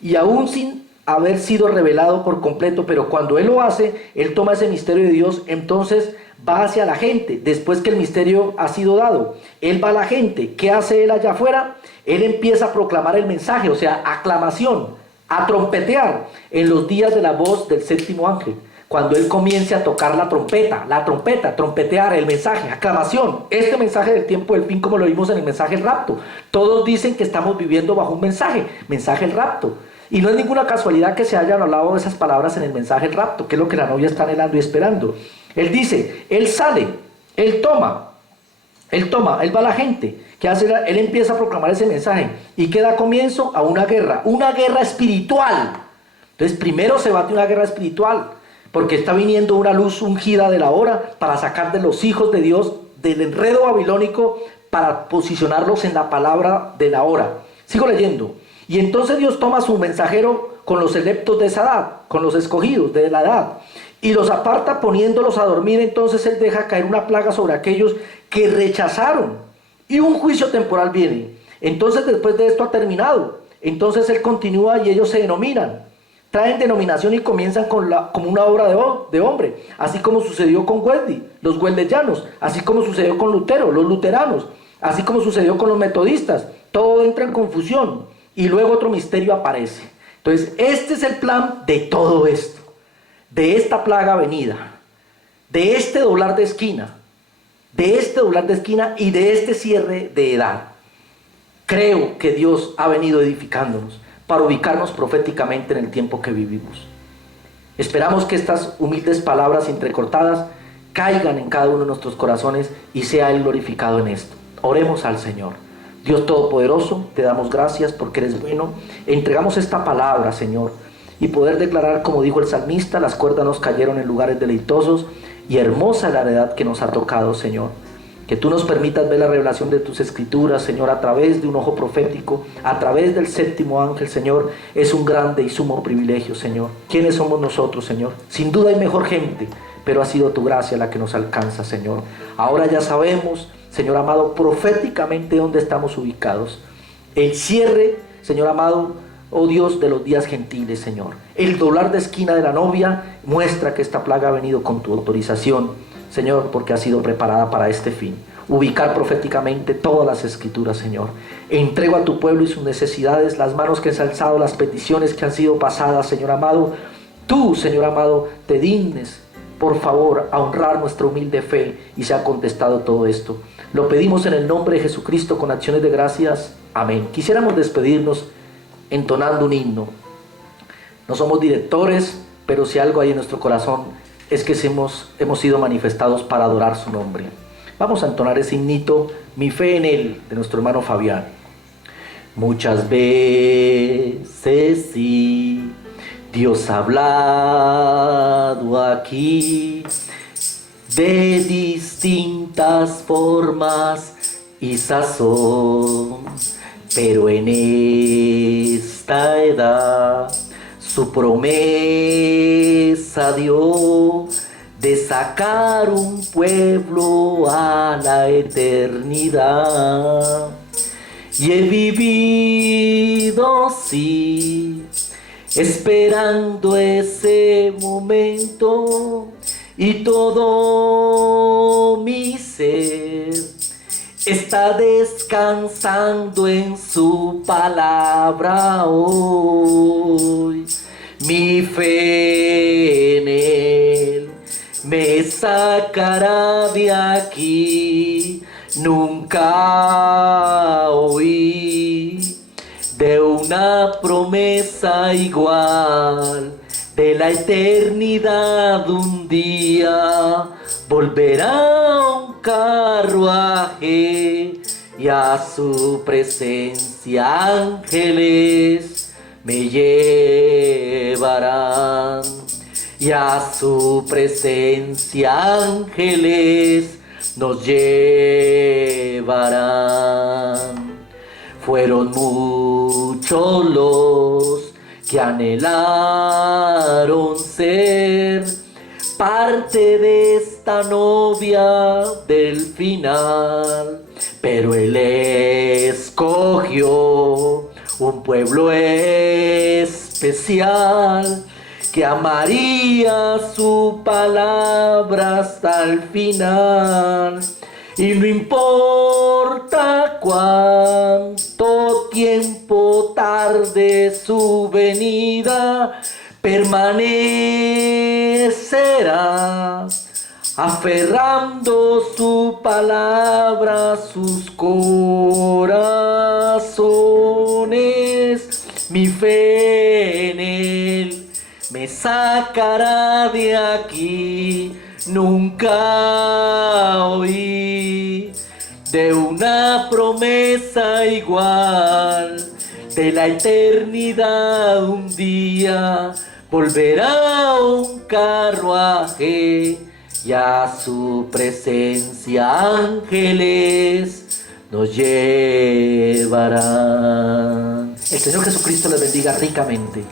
Y aún sin haber sido revelado por completo, pero cuando Él lo hace, Él toma ese misterio de Dios, entonces va hacia la gente, después que el misterio ha sido dado. Él va a la gente. ¿Qué hace Él allá afuera? Él empieza a proclamar el mensaje, o sea, aclamación, a trompetear en los días de la voz del séptimo ángel. Cuando Él comience a tocar la trompeta, trompetear el mensaje, aclamación. Este mensaje del tiempo del fin, como lo vimos en el mensaje del rapto. Todos dicen que estamos viviendo bajo un mensaje del rapto. Y no es ninguna casualidad que se hayan hablado de esas palabras en el mensaje del rapto, que es lo que la novia está anhelando y esperando. Él dice, Él sale, Él toma, Él va a la gente. ¿Qué hace? Él empieza a proclamar ese mensaje y que da comienzo a una guerra espiritual. Entonces primero se bate una guerra espiritual, porque está viniendo una luz ungida de la hora para sacar de los hijos de Dios del enredo babilónico, para posicionarlos en la palabra de la hora. Sigo leyendo. Y entonces Dios toma a su mensajero con los electos de esa edad, con los escogidos de la edad, y los aparta poniéndolos a dormir. Entonces Él deja caer una plaga sobre aquellos que rechazaron, y un juicio temporal viene. Entonces después de esto ha terminado. Entonces Él continúa y ellos se denominan, traen denominación y comienzan como una obra de hombre, así como sucedió con Wesley, los wesleyanos, así como sucedió con Lutero, los luteranos, así como sucedió con los metodistas. Todo entra en confusión y luego otro misterio aparece. Entonces este es el plan de todo esto, de esta plaga venida, de este doblar de esquina, y de este cierre de edad. Creo que Dios ha venido edificándonos para ubicarnos proféticamente en el tiempo que vivimos. Esperamos que estas humildes palabras entrecortadas caigan en cada uno de nuestros corazones y sea Él glorificado en esto. Oremos al Señor. Dios Todopoderoso, te damos gracias porque eres bueno. Entregamos esta palabra, Señor, y poder declarar, como dijo el salmista, las cuerdas nos cayeron en lugares deleitosos y hermosa la heredad que nos ha tocado, Señor. Que tú nos permitas ver la revelación de tus escrituras, Señor, a través de un ojo profético, a través del séptimo ángel, Señor. Es un grande y sumo privilegio, Señor. ¿Quiénes somos nosotros, Señor? Sin duda hay mejor gente, pero ha sido tu gracia la que nos alcanza, Señor. Ahora ya sabemos, Señor amado, proféticamente dónde estamos ubicados. El cierre, Señor amado, oh Dios, de los días gentiles, Señor. El doblar de esquina de la novia muestra que esta plaga ha venido con tu autorización, Señor, porque ha sido preparada para este fin. Ubicar proféticamente todas las escrituras, Señor. Entrego a tu pueblo y sus necesidades, las manos que has alzado, las peticiones que han sido pasadas, Señor amado. Tú, Señor amado, te dignes, por favor, a honrar nuestra humilde fe y se ha contestado todo esto. Lo pedimos en el nombre de Jesucristo con acciones de gracias. Amén. Quisiéramos despedirnos entonando un himno. No somos directores, pero si algo hay en nuestro corazón es que hemos sido manifestados para adorar su nombre. Vamos a entonar ese himnito, Mi fe en Él, de nuestro hermano Fabián. Muchas veces sí, Dios ha hablado aquí de distintas formas y sazón, pero en esta edad su promesa dio de sacar un pueblo a la eternidad. Y he vivido, sí, esperando ese momento, y todo mi ser está descansando en su palabra hoy. Mi fe en Él me sacará de aquí. Nunca oí de una promesa igual, de la eternidad un día volverá un carruaje y a su presencia ángeles me llevarán, y a su presencia ángeles nos llevarán. Fueron muchos los que anhelaron ser parte de esta novia del final, pero Él escogió un pueblo especial que amaría su palabra hasta el final. Y no importa cuánto tiempo tarde su venida, permanecerá aferrando su palabra a sus corazones. Mi fe en Él me sacará de aquí. Nunca oí de una promesa igual, de la eternidad un día volverá un carruaje y a su presencia ángeles nos llevarán. El Señor Jesucristo les bendiga ricamente.